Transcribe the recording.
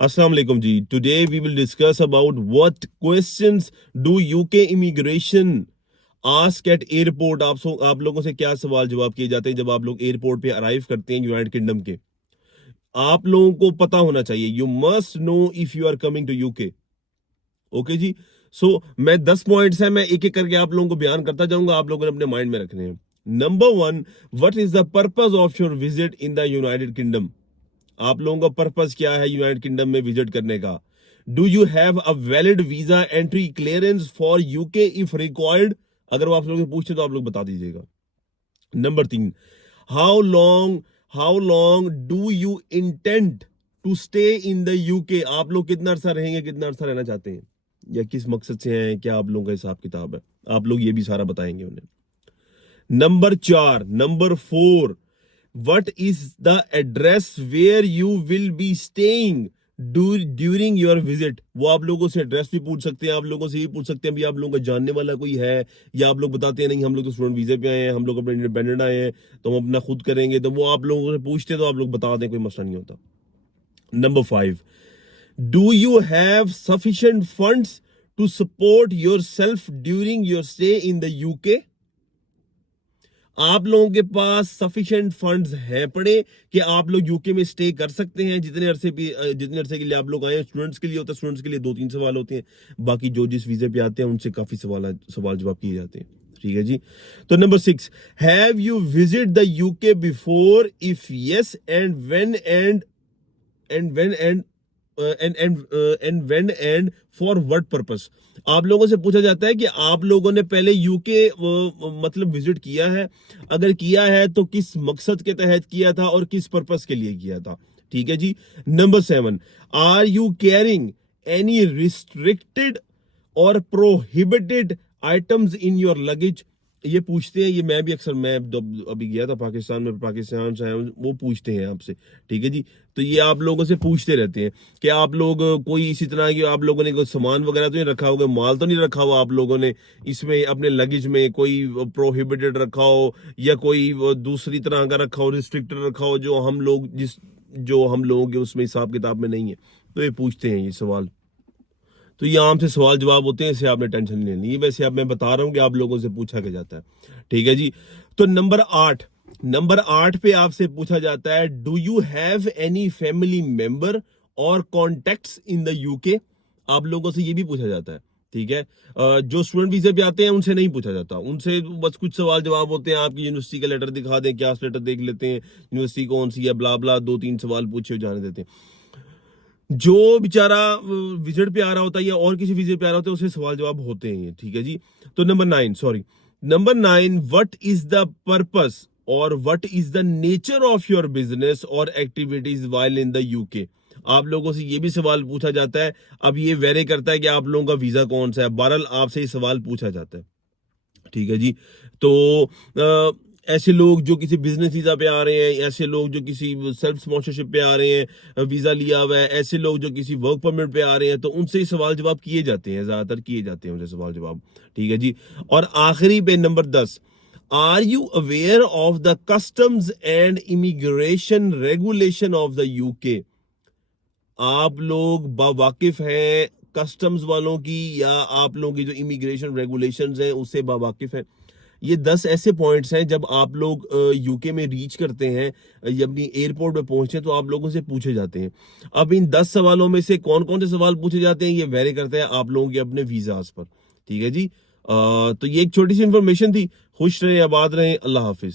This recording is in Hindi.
Assalamu alaikum ji. Today we will discuss about what questions do UK immigration ask at airport. आप लोगों से क्या सवाल जवाब किए जाते हैं जब आप लोग एयरपोर्ट पे अराइव करते हैं यूनाइटेड किंगडम के। आप लोगों को पता होना चाहिए, you must know if you are coming to UK. Okay ji. मैं 10 पॉइंट्स हैं, मैं एक एक करके आप लोगों को बयान करता जाऊंगा, आप लोगों ने अपने माइंड में रखने हैं। Number 1, what is the purpose of your visit in the United kingdom. आप लोगों का पर्पस क्या है यूनाइटेड किंगडम में विजिट करने का। Do you have a valid visa entry clearance for UK if required. अगर वो आप लोगों से पूछते तो आप लोग बता दीजिएगा। Number 3, how long do you intend to stay in the UK. आप लोग कितना अरसा रहेंगे, कितना अरसा रहना चाहते हैं, या किस मकसद से हैं, क्या आप लोगों का हिसाब किताब है, आप लोग ये भी सारा बताएंगे उन्हें। Number 4, what is the address where you will be staying during your visit। वो आप लोगों से एड्रेस भी पूछ सकते हैं, आप लोगों से ये पूछ सकते हैं भी आप लोगों का जानने वाला कोई है, या आप लोग बताते हैं नहीं हम लोग तो स्टूडेंट वीजे पे आए हैं, हम लोग अपने इंडिपेंडेंट आए हैं तो हम अपना खुद करेंगे, तो वो आप लोगों से पूछते हैं तो आप लोग बता दें, कोई मसला नहीं होता। Number 5, do you have sufficient funds to support yourself during your stay in the UK. आप लोगों के पास सफिशिएंट फंड्स हैं पड़े कि आप लोग यूके में स्टे कर सकते हैं जितने अरसे के लिए आप लोग आए हैं। स्टूडेंट्स के लिए होता है, स्टूडेंट्स के लिए 2-3 सवाल होते हैं, बाकी जो जिस वीजे पे आते हैं उनसे काफी सवाल जवाब किए जाते हैं। ठीक है जी। तो number 6, have you visit the UK before, if yes and when and for what purpose. आप लोगों से पूछा जाता है कि आप लोगों ने पहले यूके मतलब विजिट किया है, अगर किया है तो किस मकसद के तहत किया था और किस पर्पस के लिए किया था। ठीक है ji. Number 7, are you carrying any restricted और prohibited items in your luggage. ये पूछते हैं, ये मैं भी अक्सर, मैं अभी गया था पाकिस्तान में, पाकिस्तान से वो पूछते हैं आपसे। ठीक है जी। तो ये आप लोगों से पूछते रहते हैं कि आप लोग कोई इसी तरह की आप लोगों ने कोई सामान वगैरह तो नहीं रखा होगा, माल तो नहीं रखा हुआ आप लोगों ने इसमें अपने लगेज में, कोई प्रोहिबिटेड रखा हो या कोई दूसरी तरह का रखा हो, रिस्ट्रिक्टेड रखा हो जो हम लोगों के उसमें हिसाब किताब में नहीं है। तो ये पूछते हैं ये सवाल। तो ये आम से सवाल जवाब होते हैं, इससे आपने टेंशन नहीं लेनी है। वैसे अब मैं बता रहा हूँ कि आप लोगों से पूछा क्या जाता है। ठीक है जी। तो नंबर 8 पे आपसे पूछा जाता है, do you have any family member और कॉन्टेक्ट्स इन द यूके। आप लोगों से ये भी पूछा जाता है। ठीक है। जो स्टूडेंट वीजे पे आते हैं उनसे नहीं पूछा जाता, उनसे बस कुछ सवाल जवाब होते हैं, आपकी यूनिवर्सिटी का लेटर दिखा दें, क्या लेटर देख लेते हैं, यूनिवर्सिटी कौन सी है, ब्ला ब्ला 2-3 सवाल पूछे जाने देते हैं। जो बेचारा विजिट पे आ रहा होता है या और किसी विजिट पे आ रहा होता है उसे सवाल जवाब होते हैं। ठीक है जी। तो number 9, what is the purpose और what is the nature of your business और activities while in the UK. आप लोगों से ये भी सवाल पूछा जाता है। अब ये वेरी करता है कि आप लोगों का वीजा कौन सा है, बहरहाल आपसे ये सवाल पूछा जाता है। ठीक है जी। तो ऐसे लोग जो किसी बिजनेस वीजा पे आ रहे हैं, ऐसे लोग जो किसी सेल्फ स्पॉन्सरशिप पे आ रहे हैं, वीजा लिया हुआ है, ऐसे लोग जो किसी वर्क परमिट पे आ रहे हैं, तो उनसे ही सवाल जवाब किए जाते हैं, ज्यादातर किए जाते हैं उनसे सवाल जवाब। ठीक है जी। और आखिरी पे number 10, are you aware of the customs and immigration regulation of the UK. आप लोग बावाकिफ हैं कस्टम्स वालों की या आप लोगों की जो इमिग्रेशन रेगुलेशंस हैं उससे बावाकिफ हैं। ये 10 ऐसे पॉइंट्स हैं जब आप लोग यूके में रीच करते हैं, जब अपनी एयरपोर्ट पे पहुंचे तो आप लोगों से पूछे जाते हैं। अब इन 10 सवालों में से कौन कौन से सवाल पूछे जाते हैं ये वेरी करते हैं आप लोगों के अपने वीजास पर। ठीक है जी। तो ये एक छोटी सी इंफॉर्मेशन थी। खुश रहें, आबाद रहें, अल्लाह हाफिज।